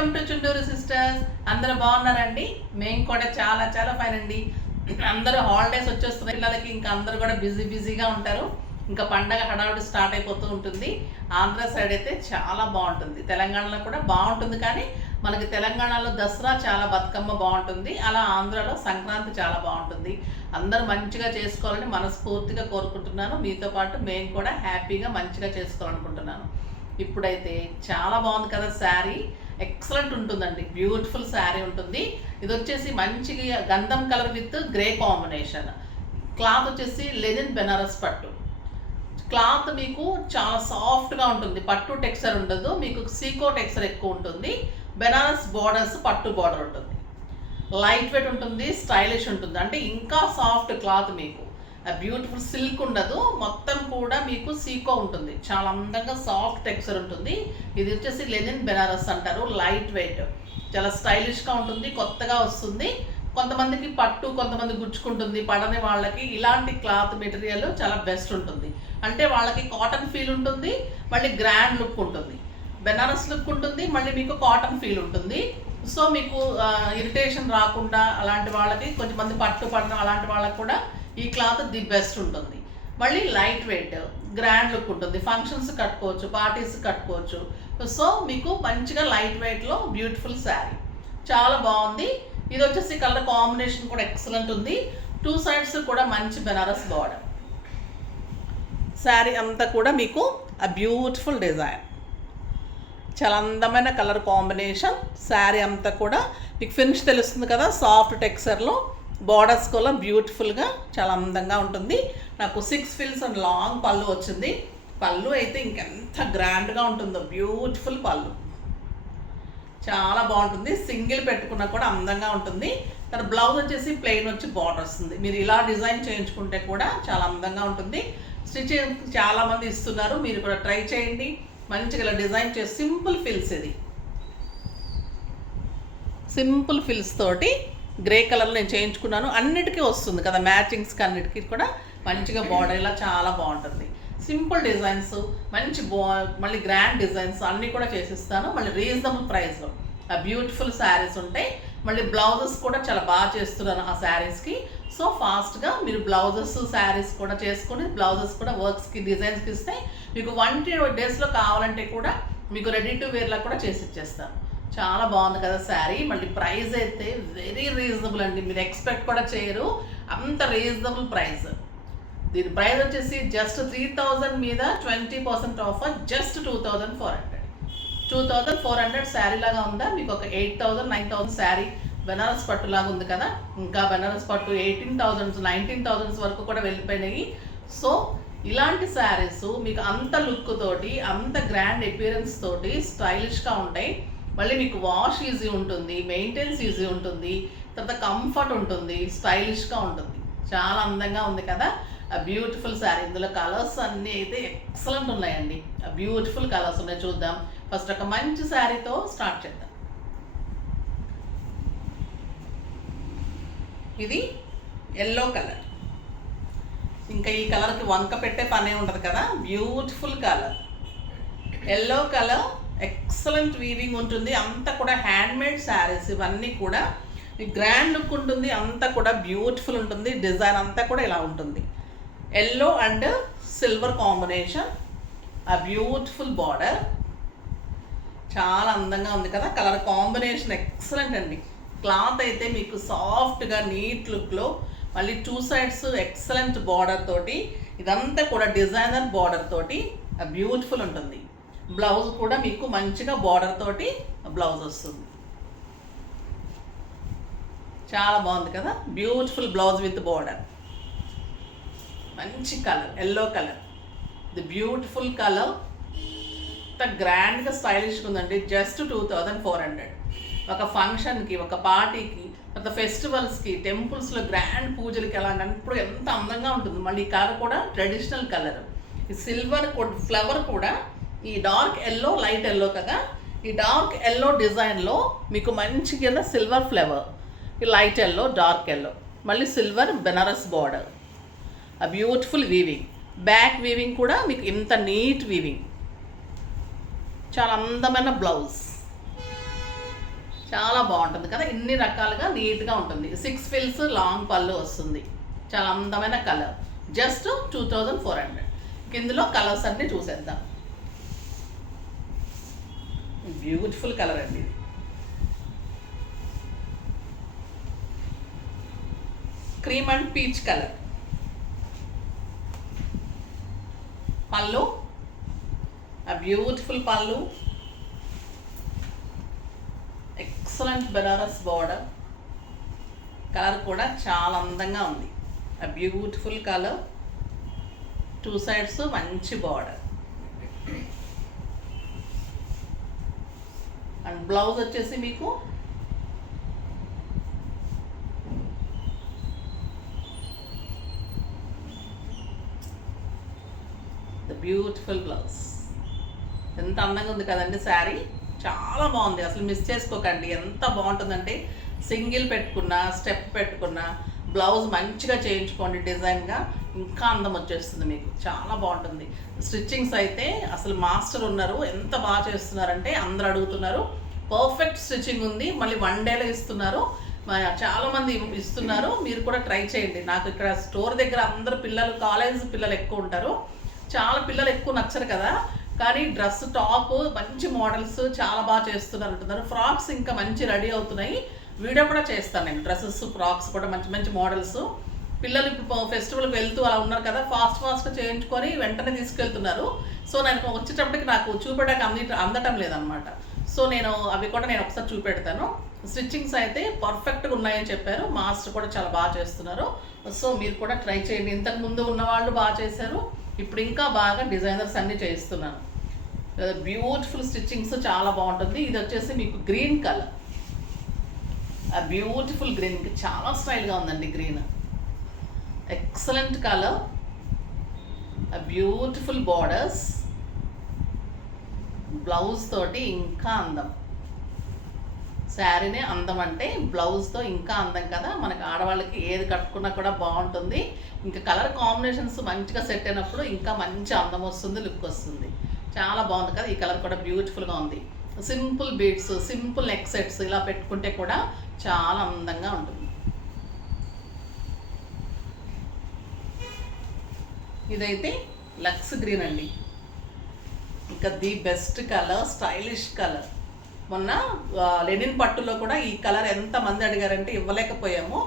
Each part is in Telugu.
Welcome to Chunduru sisters. అందరూ బాగున్నారండి? మేము కూడా చాలా చాలా ఫైన్ అండి. అందరూ హాలిడేస్ వచ్చేస్తున్న పిల్లలకి ఇంకా అందరూ కూడా బిజీగా ఉంటారు. ఇంకా పండగ హడావుడి స్టార్ట్ అయిపోతూ ఉంటుంది. ఆంధ్ర సైడ్ అయితే చాలా బాగుంటుంది, తెలంగాణలో కూడా బాగుంటుంది. కానీ మనకి తెలంగాణలో దసరా చాలా, బతుకమ్మ బాగుంటుంది. అలా ఆంధ్రాలో సంక్రాంతి చాలా బాగుంటుంది. అందరూ మంచిగా చేసుకోవాలని మనస్ఫూర్తిగా కోరుకుంటున్నాను. మీతో పాటు మేము కూడా హ్యాపీగా మంచిగా చేసుకోవాలనుకుంటున్నాను. ఇప్పుడైతే చాలా బాగుంది కదా శారీ, ఎక్సలెంట్ ఉంటుందండి. బ్యూటిఫుల్ శారీ ఉంటుంది. ఇది వచ్చేసి మంచిగా గంధం colour with grey combination. Cloth వచ్చేసి లెనిన్ బెనారస్ పట్టు క్లాత్. మీకు చాలా సాఫ్ట్గా ఉంటుంది, పట్టు టెక్స్చర్ ఉండదు, మీకు సీకో టెక్స్చర్ ఎక్కువ ఉంటుంది. బెనారస్ బోర్డర్స్, పట్టు బోర్డర్ ఉంటుంది. లైట్ వెయిట్ ఉంటుంది, స్టైలిష్ ఉంటుంది. అంటే ఇంకా సాఫ్ట్ క్లాత్, మీకు బ్యూటిఫుల్ సిల్క్ ఉండదు, మొత్తం కూడా మీకు సీకో ఉంటుంది. చాలా అందంగా సాఫ్ట్ టెక్స్చర్ ఉంటుంది. ఇది వచ్చేసి లెనిన్ బెనారస్ అంటారు. లైట్ వెయిట్, చాలా స్టైలిష్గా ఉంటుంది, కొత్తగా వస్తుంది. కొంతమందికి పట్టు, కొంతమంది గుచ్చుకుంటుంది. పడని వాళ్ళకి ఇలాంటి క్లాత్ మెటీరియల్ చాలా బెస్ట్ ఉంటుంది. అంటే వాళ్ళకి కాటన్ ఫీల్ ఉంటుంది, మళ్ళీ గ్రాండ్ లుక్ ఉంటుంది, బెనారస్ లుక్ ఉంటుంది, మళ్ళీ మీకు కాటన్ ఫీల్ ఉంటుంది. సో మీకు ఇరిటేషన్ రాకుండా అలాంటి వాళ్ళకి, కొంతమంది పట్టు పడడం అలాంటి వాళ్ళకి కూడా ఈ క్లాత్ ది బెస్ట్ ఉంటుంది. మళ్ళీ లైట్ వెయిట్, గ్రాండ్ లుక్ ఉంటుంది. ఫంక్షన్స్ కట్టుకోవచ్చు, పార్టీస్ కట్టుకోవచ్చు. సో మీకు మంచిగా లైట్ వెయిట్లో బ్యూటిఫుల్ శారీ, చాలా బాగుంది. ఇది వచ్చేసి కలర్ కాంబినేషన్ కూడా ఎక్సలెంట్ ఉంది. 2 సైడ్స్ కూడా మంచి బెనారస్ బార్డర్. శారీ అంతా కూడా మీకు ఆ బ్యూటిఫుల్ డిజైన్, చాలా అందమైన కలర్ కాంబినేషన్. శారీ అంతా కూడా మీకు ఫినిష్ తెలుస్తుంది కదా, సాఫ్ట్ టెక్స్చర్లో బార్డర్స్ కూడా బ్యూటిఫుల్గా చాలా అందంగా ఉంటుంది. నాకు 6 ఫిల్స్ అండ్ లాంగ్ పళ్ళు వచ్చింది. పళ్ళు అయితే ఇంకెంత గ్రాండ్గా ఉంటుందో, బ్యూటిఫుల్ పళ్ళు, చాలా బాగుంటుంది. సింగిల్ పెట్టుకున్నా కూడా అందంగా ఉంటుంది. తన బ్లౌజ్ వచ్చేసి ప్లెయిన్ వచ్చి బార్డర్ వస్తుంది. మీరు ఇలా డిజైన్ చేయించుకుంటే కూడా చాలా అందంగా ఉంటుంది. స్టిచ్చింగ్ చాలామంది ఇస్తున్నారు, మీరు కూడా ట్రై చేయండి. మంచిగా ఇలా డిజైన్ చేసి సింపుల్ ఫిల్స్, ఇది సింపుల్ ఫిల్స్ తోటి గ్రే కలర్లో నేను చేయించుకున్నాను. అన్నిటికీ వస్తుంది కదా, మ్యాచింగ్స్కి అన్నిటికీ కూడా మంచిగా బార్డర్ ఇలా చాలా బాగుంటుంది. సింపుల్ డిజైన్స్, మంచి మళ్ళీ గ్రాండ్ డిజైన్స్ అన్నీ కూడా చేసిస్తాను. మళ్ళీ రీజనబుల్ ప్రైస్లో ఆ బ్యూటిఫుల్ శారీస్ ఉంటాయి. మళ్ళీ బ్లౌజెస్ కూడా చాలా బాగా చేస్తున్నాను ఆ శారీస్కి. సో ఫాస్ట్గా మీరు బ్లౌజెస్ శారీస్ కూడా చేసుకొని, బ్లౌజెస్ కూడా వర్క్స్కి డిజైన్స్కి ఇస్తే మీకు 1 డేస్లో కావాలంటే కూడా మీకు రెడీ టు వేర్లా కూడా చేసి ఇచ్చేస్తాను. చాలా బాగుంది కదా శారీ. మళ్ళీ ప్రైస్ అయితే వెరీ రీజనబుల్ అండి, మీరు ఎక్స్పెక్ట్ కూడా చేయరు అంత రీజనబుల్ ప్రైస్. దీని ప్రైస్ వచ్చేసి జస్ట్ 3000 మీద 20% ఆఫర్, జస్ట్ 2400. 2400 శారీ లాగా ఉందా? మీకు ఒక 8000 9000 శారీ బెనారస్ పట్టు లాగా ఉంది కదా. ఇంకా బెనారస్ పట్టు 18,000 19,000 వరకు కూడా వెళ్ళిపోయినాయి. సో ఇలాంటి శారీస్ మీకు అంత లుక్ తోటి, అంత గ్రాండ్ అపియరెన్స్ తోటి స్టైలిష్గా ఉంటాయి. మళ్ళీ మీకు వాష్ ఈజీ ఉంటుంది, మెయింటెనెన్స్ ఈజీ ఉంటుంది, తర్వాత కంఫర్ట్ ఉంటుంది, స్టైలిష్గా ఉంటుంది. చాలా అందంగా ఉంది కదా ఆ బ్యూటిఫుల్ శారీ. ఇందులో కలర్స్ అన్నీ అయితే ఎక్సలెంట్ ఉన్నాయండి. ఆ బ్యూటిఫుల్ కలర్స్ ఉన్నాయి, చూద్దాం. ఫస్ట్ ఒక మంచి శారీతో స్టార్ట్ చేద్దాం. ఇది ఎల్లో కలర్. ఇంకా ఈ కలర్కి వంక పెట్టే పనే ఉండదు కదా, beautiful colour. Yellow colour, excellent weaving ఉంటుంది. అంతా కూడా హ్యాండ్మేడ్ శారీస్ ఇవన్నీ కూడా. గ్రాండ్ లుక్ ఉంటుంది, అంతా కూడా బ్యూటిఫుల్ ఉంటుంది. డిజైన్ అంతా కూడా ఇలా ఉంటుంది. ఎల్లో అండ్ సిల్వర్ కాంబినేషన్, ఆ బ్యూటిఫుల్ బార్డర్, చాలా అందంగా ఉంది కదా. కలర్ కాంబినేషన్ ఎక్సలెంట్ అండి. క్లాత్ అయితే మీకు సాఫ్ట్గా నీట్ లుక్లో, మళ్ళీ 2 సైడ్స్ ఎక్సలెంట్ బార్డర్ తోటి, ఇదంతా కూడా డిజైనర్ బార్డర్ తోటి బ్యూటిఫుల్ ఉంటుంది. బ్లౌజ్ కూడా మీకు మంచిగా బార్డర్ తోటి బ్లౌజ్ వస్తుంది. చాలా బాగుంది కదా, బ్యూటిఫుల్ బ్లౌజ్ విత్ బార్డర్. మంచి colour, yellow colour, the beautiful colour. ఇంత గ్రాండ్గా స్టైలిష్గా ఉందండి. జస్ట్ 2400. ఒక ఫంక్షన్కి, ఒక పార్టీకి, తర్వాత ఫెస్టివల్స్కి, టెంపుల్స్లో గ్రాండ్ పూజలకి అలాంటప్పుడు ఎంత అందంగా ఉంటుంది. మళ్ళీ ఈ కలర్ కూడా ట్రెడిషనల్ కలర్. ఈ సిల్వర్ ఫ్లవర్ కూడా ఈ డార్క్ ఎల్లో, లైట్ ఎల్లో కదా. ఈ డార్క్ ఎల్లో డిజైన్లో మీకు మంచిగా సిల్వర్ ఫ్లవర్, ఈ లైట్ ఎల్లో, డార్క్ ఎల్లో, మళ్ళీ సిల్వర్ బెనారస్ బార్డర్, ఆ బ్యూటిఫుల్ వీవింగ్. బ్యాక్ వీవింగ్ కూడా మీకు ఇంత నీట్ వీవింగ్, చాలా అందమైన బ్లౌజ్. చాలా బాగుంటుంది కదా, ఇన్ని రకాలుగా నీట్గా ఉంటుంది. 6 ఫిల్స్ లాంగ్ పళ్ళు వస్తుంది. చాలా అందమైన కలర్. జస్ట్ 2400. ఇందులో కలర్స్ అన్నీ చూసేద్దాం. బ్యూటిఫుల్ కలర్ అండి ఇది. Cream and peach colour. పళ్ళు, ఆ బ్యూటిఫుల్ పళ్ళు, ఎక్సలెంట్ బెనారస్ బార్డర్. కలర్ కూడా చాలా అందంగా ఉంది. ఆ బ్యూటిఫుల్ కలర్, 2 సైడ్స్ మంచి బార్డర్. అండ్ బ్లౌజ్ వచ్చేసి మీకు బ్యూటిఫుల్ బ్లౌజ్. ఎంత అందంగా ఉంది కదండి శారీ, చాలా బాగుంది. అసలు మిస్ చేసుకోకండి. ఎంత బాగుంటుందంటే సింగిల్ పెట్టుకున్నా, స్టెప్ పెట్టుకున్నా, బ్లౌజ్ మంచిగా చేయించుకోండి డిజైన్గా, ఇంకా అందం వచ్చేస్తుంది మీకు. చాలా బాగుంటుంది. స్టిచ్చింగ్స్ అయితే అసలు మాస్టర్ ఉన్నారు, ఎంత బాగా చేస్తున్నారంటే అందరు అడుగుతున్నారు. పర్ఫెక్ట్ స్టిచ్చింగ్ ఉంది. మళ్ళీ 1 డేలో ఇస్తున్నారు. చాలామంది ఇస్తున్నారు. మీరు కూడా ట్రై చేయండి. నాకు ఇక్కడ స్టోర్ దగ్గర అందరు పిల్లలు, కాలేజ్ పిల్లలు ఎక్కువ ఉంటారు. చాలా పిల్లలు ఎక్కువ నచ్చరు కదా, కానీ డ్రెస్ టాప్ మంచి మోడల్స్ చాలా బాగా చేస్తున్నారు అంటున్నారు. ఫ్రాక్స్ ఇంకా మంచి రెడీ అవుతున్నాయి. వీడియో కూడా చేస్తాను నేను. డ్రెస్సెస్, ఫ్రాక్స్ కూడా మంచి మంచి మోడల్స్. పిల్లలు ఇప్పుడు ఫెస్టివల్కి వెళ్తూ అలా ఉన్నారు కదా, ఫాస్ట్గా చేయించుకొని వెంటనే తీసుకెళ్తున్నారు. సో నేను వచ్చేటప్పటికి నాకు చూపెట్టడానికి అందటం లేదనమాట. సో నేను అవి కూడా నేను ఒకసారి చూపెడతాను. స్టిచ్చింగ్స్ అయితే పర్ఫెక్ట్గా ఉన్నాయని చెప్పారు. మాస్టర్ కూడా చాలా బాగా చేస్తున్నారు. సో మీరు కూడా ట్రై చేయండి. ఇంతకు ముందు ఉన్న వాళ్ళు బాగా చేశారు, ఇప్పుడు ఇంకా బాగా డిజైనర్స్ అన్నీ చేయిస్తున్నాను. బ్యూటిఫుల్ స్టిచ్చింగ్స్ చాలా బాగుంటుంది. ఇది వచ్చేసి మీకు గ్రీన్ కలర్. ఆ బ్యూటిఫుల్ గ్రీన్ చాలా స్టైల్గా ఉందండి. Green excellent colour. ఆ బ్యూటిఫుల్ బార్డర్స్, బ్లౌజ్ తోటి ఇంకా అందం. శారీనే అందం అంటే బ్లౌజ్తో ఇంకా అందం కదా. మనకి ఆడవాళ్ళకి ఏది కట్టుకున్నా కూడా బాగుంటుంది. ఇంకా కలర్ కాంబినేషన్స్ మంచిగా సెట్ అయినప్పుడు ఇంకా మంచి అందం వస్తుంది, లుక్ వస్తుంది. చాలా బాగుంది కదా. ఈ కలర్ కూడా బ్యూటిఫుల్గా ఉంది. Simple beads, simple neck sets ఇలా పెట్టుకుంటే కూడా చాలా అందంగా ఉంటుంది. ఇదైతే లక్స్ గ్రీన్ అండి. ఇంకా the best colour, stylish colour. మొన్న లెనిన్ పట్టులో కూడా ఈ కలర్ ఎంతమంది అడిగారంటే ఇవ్వలేకపోయాము.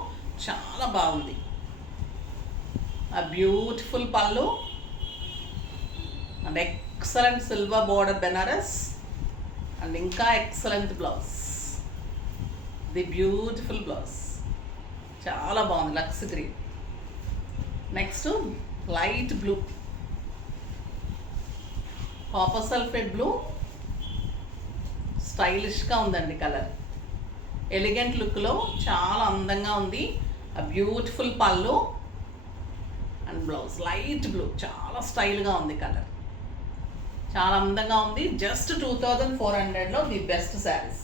చాలా బాగుంది. ఆ బ్యూటిఫుల్ పళ్ళు and excellent silver border Banaras and ఇంకా excellent blouse. The beautiful blouse చాలా బాగుంది. Lux green. Next light blue, copper sulphate blue. స్టైలిష్గా ఉందండి కలర్. ఎలిగెంట్ లుక్లో చాలా అందంగా ఉంది. ఆ బ్యూటిఫుల్ పళ్ళు అండ్ బ్లౌజ్ లైట్ బ్లూ. చాలా స్టైల్గా ఉంది కలర్, చాలా అందంగా ఉంది. జస్ట్ 2400లో ది బెస్ట్ శారీస్.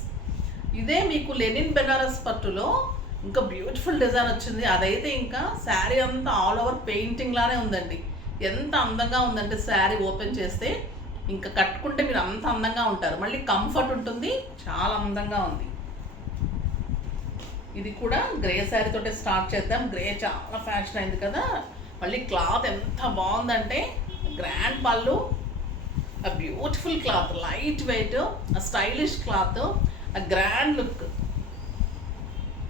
ఇదే మీకు లెనిన్ బెనారస్ పట్టులో ఇంకా బ్యూటిఫుల్ డిజైన్ వచ్చింది. అదైతే ఇంకా శారీ అంతా ఆల్ ఓవర్ పెయింటింగ్ లానే ఉందండి. ఎంత అందంగా ఉందంటే శారీ ఓపెన్ చేస్తే ఇంకా కట్టుకుంటే మీరు అంత అందంగా ఉంటారు. మళ్ళీ కంఫర్ట్ ఉంటుంది. చాలా అందంగా ఉంది. ఇది కూడా గ్రే శారీతోటే స్టార్ట్ చేద్దాం. గ్రే చాలా ఫ్యాషన్ అయింది కదా. మళ్ళీ క్లాత్ ఎంత బాగుందంటే గ్రాండ్ పళ్ళు, ఆ బ్యూటిఫుల్ క్లాత్, లైట్ వెయిట్, ఆ స్టైలిష్ క్లాత్, ఆ గ్రాండ్ లుక్.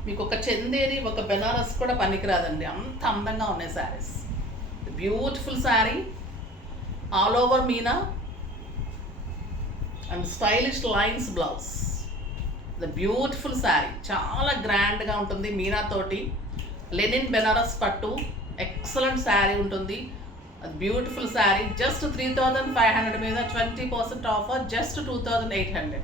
మీకు ఒక చందేరి, ఒక బెనారస్ కూడా పనికిరాదండి, అంత అందంగా ఉన్నాయి saris. Beautiful sari, all over Meena and stylish lines blouse. The beautiful sari చాలా గ్రాండ్గా ఉంటుంది. మీనా తోటి లెనిన్ బెనారస్ పట్టు ఎక్సలెంట్ శారీ ఉంటుంది. బ్యూటిఫుల్ శారీ. జస్ట్ 3500 మీద 20% ఆఫర్. జస్ట్ 2800.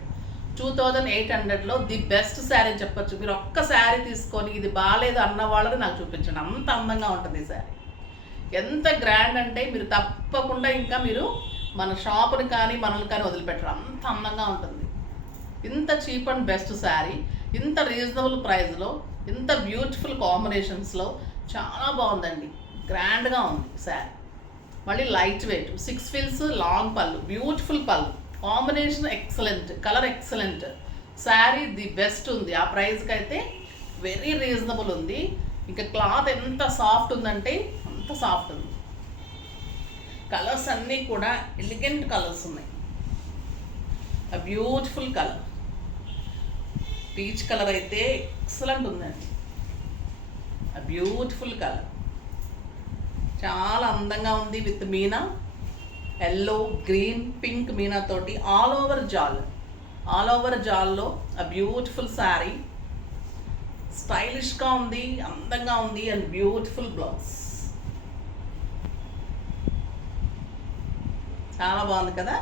2800లో ది బెస్ట్ శారీ అని చెప్పొచ్చు. మీరు ఒక్క శారీ తీసుకొని ఇది బాగాలేదు అన్న వాళ్ళని నాకు చూపించండి. అంత అందంగా ఉంటుంది ఈ శారీ. ఎంత గ్రాండ్ అంటే మీరు తప్పకుండా ఇంకా మీరు మన షాపుని కానీ మనల్ని కానీ వదిలిపెట్టరు. అంత అందంగా ఉంటుంది. ఇంత చీప్ అండ్ బెస్ట్ శారీ, ఇంత రీజనబుల్ ప్రైస్లో, ఇంత బ్యూటిఫుల్ కాంబినేషన్స్లో చాలా బాగుందండి. గ్రాండ్గా ఉంది శారీ. మళ్ళీ లైట్ వెయిట్, 6 ఫిల్స్, లాంగ్ పళ్ళు, బ్యూటిఫుల్ పళ్ళు, combination excellent, colour excellent. Sari the best ఉంది. ఆ ప్రైస్కి అయితే వెరీ రీజనబుల్ ఉంది. ఇంకా క్లాత్ ఎంత సాఫ్ట్ ఉందంటే అంత సాఫ్ట్ ఉంది. కలర్స్ అన్నీ కూడా ఎలిగెంట్ కలర్స్ ఉన్నాయి. ఆ బ్యూటిఫుల్ కలర్ పీచ్ కలర్ అయితే ఎక్సలెంట్ ఉందండి. ఆ బ్యూటిఫుల్ కలర్ చాలా అందంగా ఉంది. With Meena yellow, green, pink Meena తోటి ఆల్ ఓవర్ జాల్లో ఆ బ్యూటిఫుల్ శారీ స్టైలిష్గా ఉంది, అందంగా ఉంది. అండ్ బ్యూటిఫుల్ బ్లౌజ్ చాలా బాగుంది కదా.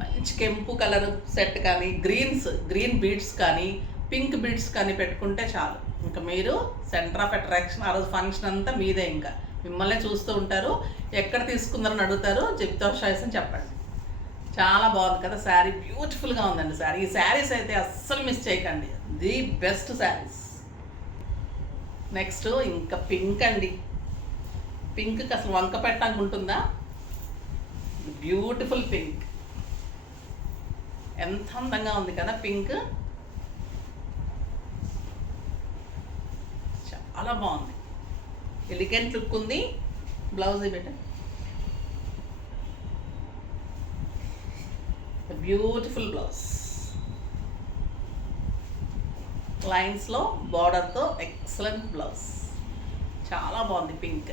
మంచి కెంపు కలర్ సెట్ కానీ గ్రీన్ బీడ్స్ కానీ పింక్ బీడ్స్ కానీ పెట్టుకుంటే చాలు. ఇంకా మీరు సెంటర్ ఆఫ్ అట్రాక్షన్. ఆ రోజు ఫంక్షన్ అంతా మీదే. ఇంకా మిమ్మల్ని చూస్తూ ఉంటారు. ఎక్కడ తీసుకుందారని అడుగుతారు. చెప్తా చాయిస్ అని చెప్పండి. చాలా బాగుంది కదా శారీ. బ్యూటిఫుల్గా ఉందండి శారీ. ఈ శారీస్ అయితే అస్సలు మిస్ చేయకండి. The best saris. నెక్స్ట్ ఇంకా పింక్ అండి. పింక్కి అసలు వంక పెట్టడానికి ఉంటుందా? బ్యూటిఫుల్ పింక్ ఎంత అందంగా ఉంది కదా. పింక్ చాలా బాగుంది. ఎలిగెంట్ లుక్ ఉంది. బ్లౌజ్ బెటర్ బ్యూటిఫుల్ బ్లౌజ్ లైన్స్లో బార్డర్తో ఎక్సలెంట్ బ్లౌజ్. చాలా బాగుంది పింక్.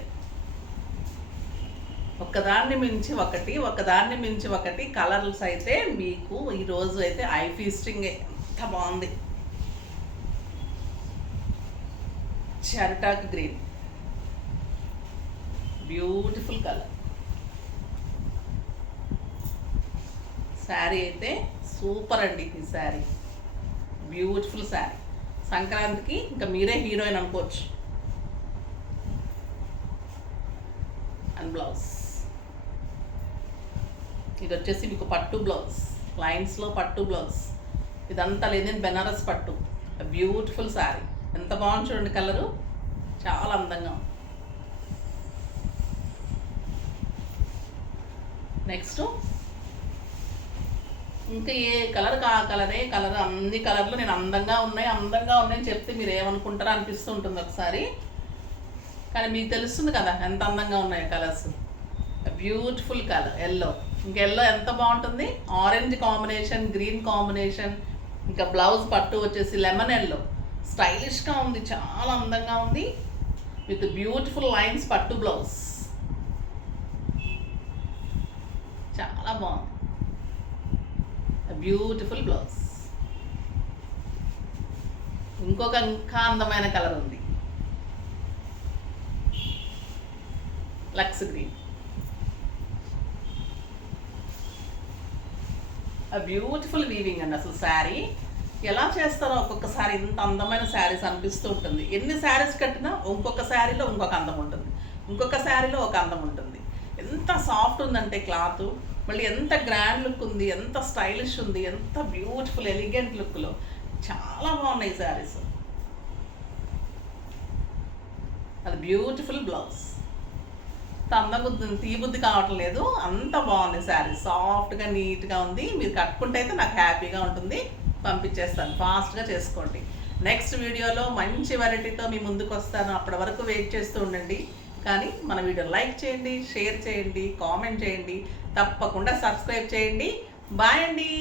ఒకదాన్ని మించి ఒకటి కలర్స్ అయితే మీకు ఈరోజు అయితే ఐ ఫీస్టింగ్. ఎంత బాగుంది. చారిటాక్ గ్రీన్ బ్యూటిఫుల్ కలర్. శారీ అయితే సూపర్ అండి. ఈ శారీ బ్యూటిఫుల్ శారీ. సంక్రాంతికి ఇంకా మీరే హీరోయిన్ అనుకోవచ్చు. అండ్ బ్లౌజ్ ఇది వచ్చేసి మీకు పట్టు బ్లౌజ్, లైన్స్లో పట్టు బ్లౌజ్. ఇదంతా లేదని బెనారస్ పట్టు. బ్యూటిఫుల్ శారీ. ఎంత బాగుంది చూడండి. కలరు చాలా అందంగా ఉంది. నెక్స్ట్ ఇంకా ఏ కలర్ ఆ కలరే కలర్. అన్ని కలర్లు నేను అందంగా ఉన్నాయని చెప్తే మీరు ఏమనుకుంటారో అనిపిస్తూ ఉంటుంది ఒకసారి. కానీ మీకు తెలుస్తుంది కదా ఎంత అందంగా ఉన్నాయో కలర్స్. Beautiful colour yellow. ఇంకా ఎల్లో ఎంత బాగుంటుంది. Orange combination, green combination. ఇంకా బ్లౌజ్ పట్టు వచ్చేసి లెమన్ ఎల్లో. స్టైలిష్గా ఉంది. చాలా అందంగా ఉంది. విత్ బ్యూటిఫుల్ లైన్స్ పట్టు బ్లౌజ్. చాలా బాగుంది. Beautiful blouse. ఇంకొక ఇంకా అందమైన కలర్ ఉంది. Lux green. బ్యూటిఫుల్ వీవింగ్ అండి. అసలు శారీ ఎలా చేస్తారో ఒక్కొక్కసారి ఇంత అందమైన శారీస్ అనిపిస్తూ ఉంటుంది. ఎన్ని శారీస్ కట్టినా ఇంకొక శారీలో ఇంకొక అందం ఉంటుంది, ఇంకొక శారీలో ఒక అందం ఉంటుంది. ఎంత సాఫ్ట్ ఉందంటే క్లాత్, మళ్ళీ ఎంత గ్రాండ్ లుక్ ఉంది, ఎంత స్టైలిష్ ఉంది, ఎంత బ్యూటిఫుల్ ఎలిగెంట్ లుక్లో చాలా బాగున్నాయి శారీస్. అది బ్యూటిఫుల్ బ్లౌజ్. అందబుద్ధి తీబుద్ధి కావటం లేదు. అంత బాగుంది శారీ. సాఫ్ట్గా నీట్గా ఉంది. మీరు కట్టుకుంటే అయితే నాకు హ్యాపీగా ఉంటుంది. పంపించేస్తాను. ఫాస్ట్గా చేసుకోండి. నెక్స్ట్ వీడియోలో మంచి వెరైటీతో మీ ముందుకు వస్తాను. అప్పటి వరకు వెయిట్ చేస్తూ ఉండండి. కానీ మన వీడియో లైక్ చేయండి, షేర్ చేయండి, కామెంట్ చేయండి, తప్పకుండా సబ్స్క్రైబ్ చేయండి. బాయ్ అండి.